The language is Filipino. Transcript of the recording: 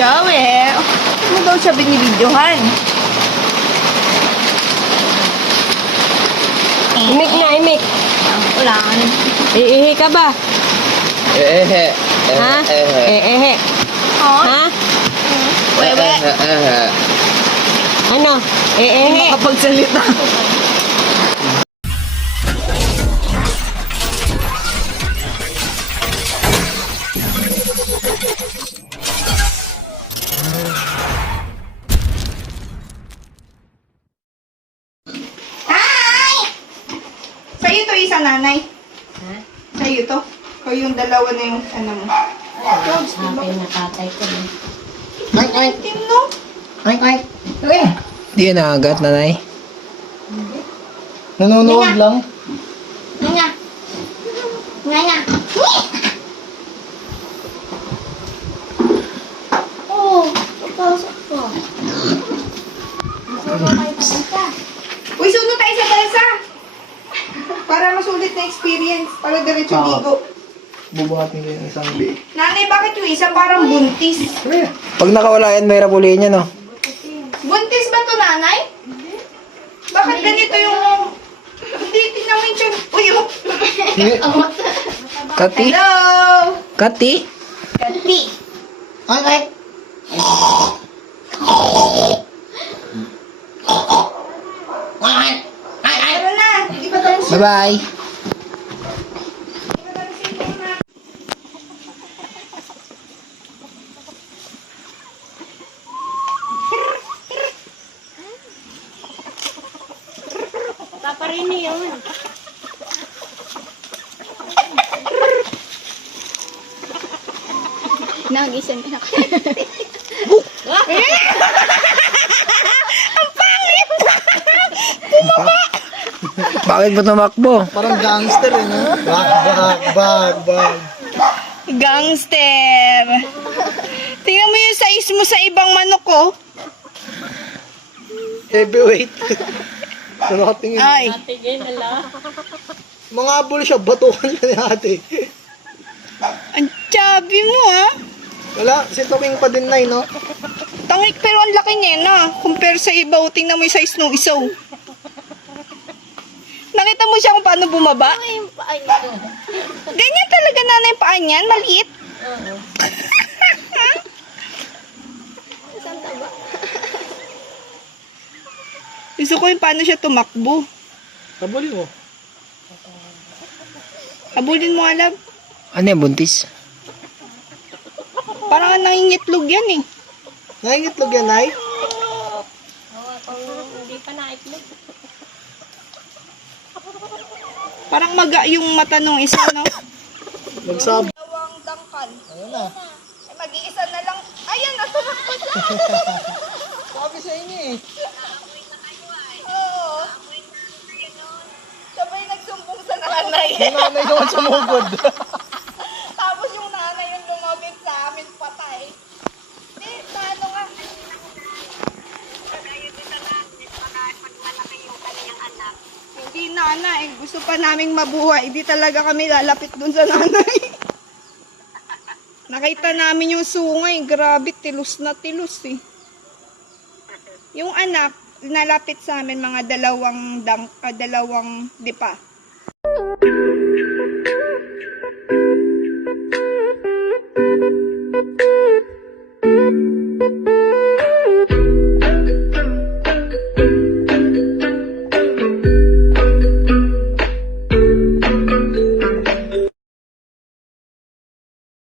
Joey, mo daw siya binibidyohan. Imik na, imik. Ang ulan. Iihi ka ba? Ehe. Ha? Ehe. Oh, Ha? wewe. Ano? Ehe. Makapagsalita. Sa'yo to isa, nanay. Ha? Sa'yo to. O yung dalawa na yung ano mo. Akin na tatay ko. Oink, oink. Tim, no? Oink, oink. Di yan nakagat, nanay. Nanonood lang. Nga. Nga. Oh, papasok ko. Uy, sunod tayo sa balsa. Para masulit na experience. Para diretso Oo. ligo. Bubuhatin ko yung isang bi. Nanay, bakit yung isa parang buntis? Pag nakawala yan, mahirap ulihin yan, no? Buntis ba to, nanay? Bakit ganito yung... Hindi, tingnan mo yung tiyan. Uy, oh. Kati? Hello! Kati? Kati. Oink, oink. Tara na. Di ba tayo Bye-bye. Paparini yun. Nagising ka na. Bakit ba tumakbo? Parang gangster eh, no? Bag. Gangster. Tingnan mo yung size mo sa ibang manok, oh. Heavyweight. Nakatingin. Ay. Tigil, ala. Mga abol siya, batukan na ni ate. Ang chubby mo, ah. Wala, si Toking pa din na, no? Tangik pero ang laki niya, na. Compare sa iba, oh. Tingnan mo yung size ng isaw. Nakita mo siya kung paano bumaba? Ganyan talaga nanay yung paa niyan, maliit. Gusto ko yung paano siya tumakbo. Habulin mo. Abulin mo, alab. Ano yan, buntis? Parang nangingitlog yan, eh. Nangingitlog yan, ay? Hindi pa naitlog. Parang maga yung mata nung isa, no? Magsabi. Dalawang dangkal. Ayun na. Ay, mag-iisa na lang. Ayan, natumakbo siya. Sabi sa inyo eh. Oo. Sabay nagsumbong sa nanay. Yung nanay naman sumugod. Tapos yung nanay yung lumapit sa amin, patay. Di, paano nga? Hindi nanay, gusto pa naming mabuhay. Hindi talaga kami lalapit dun sa nanay. Nakita namin yung sungay, grabe, tilos na tilos eh. Yung anak, nalapit sa amin mga dalawang dipa.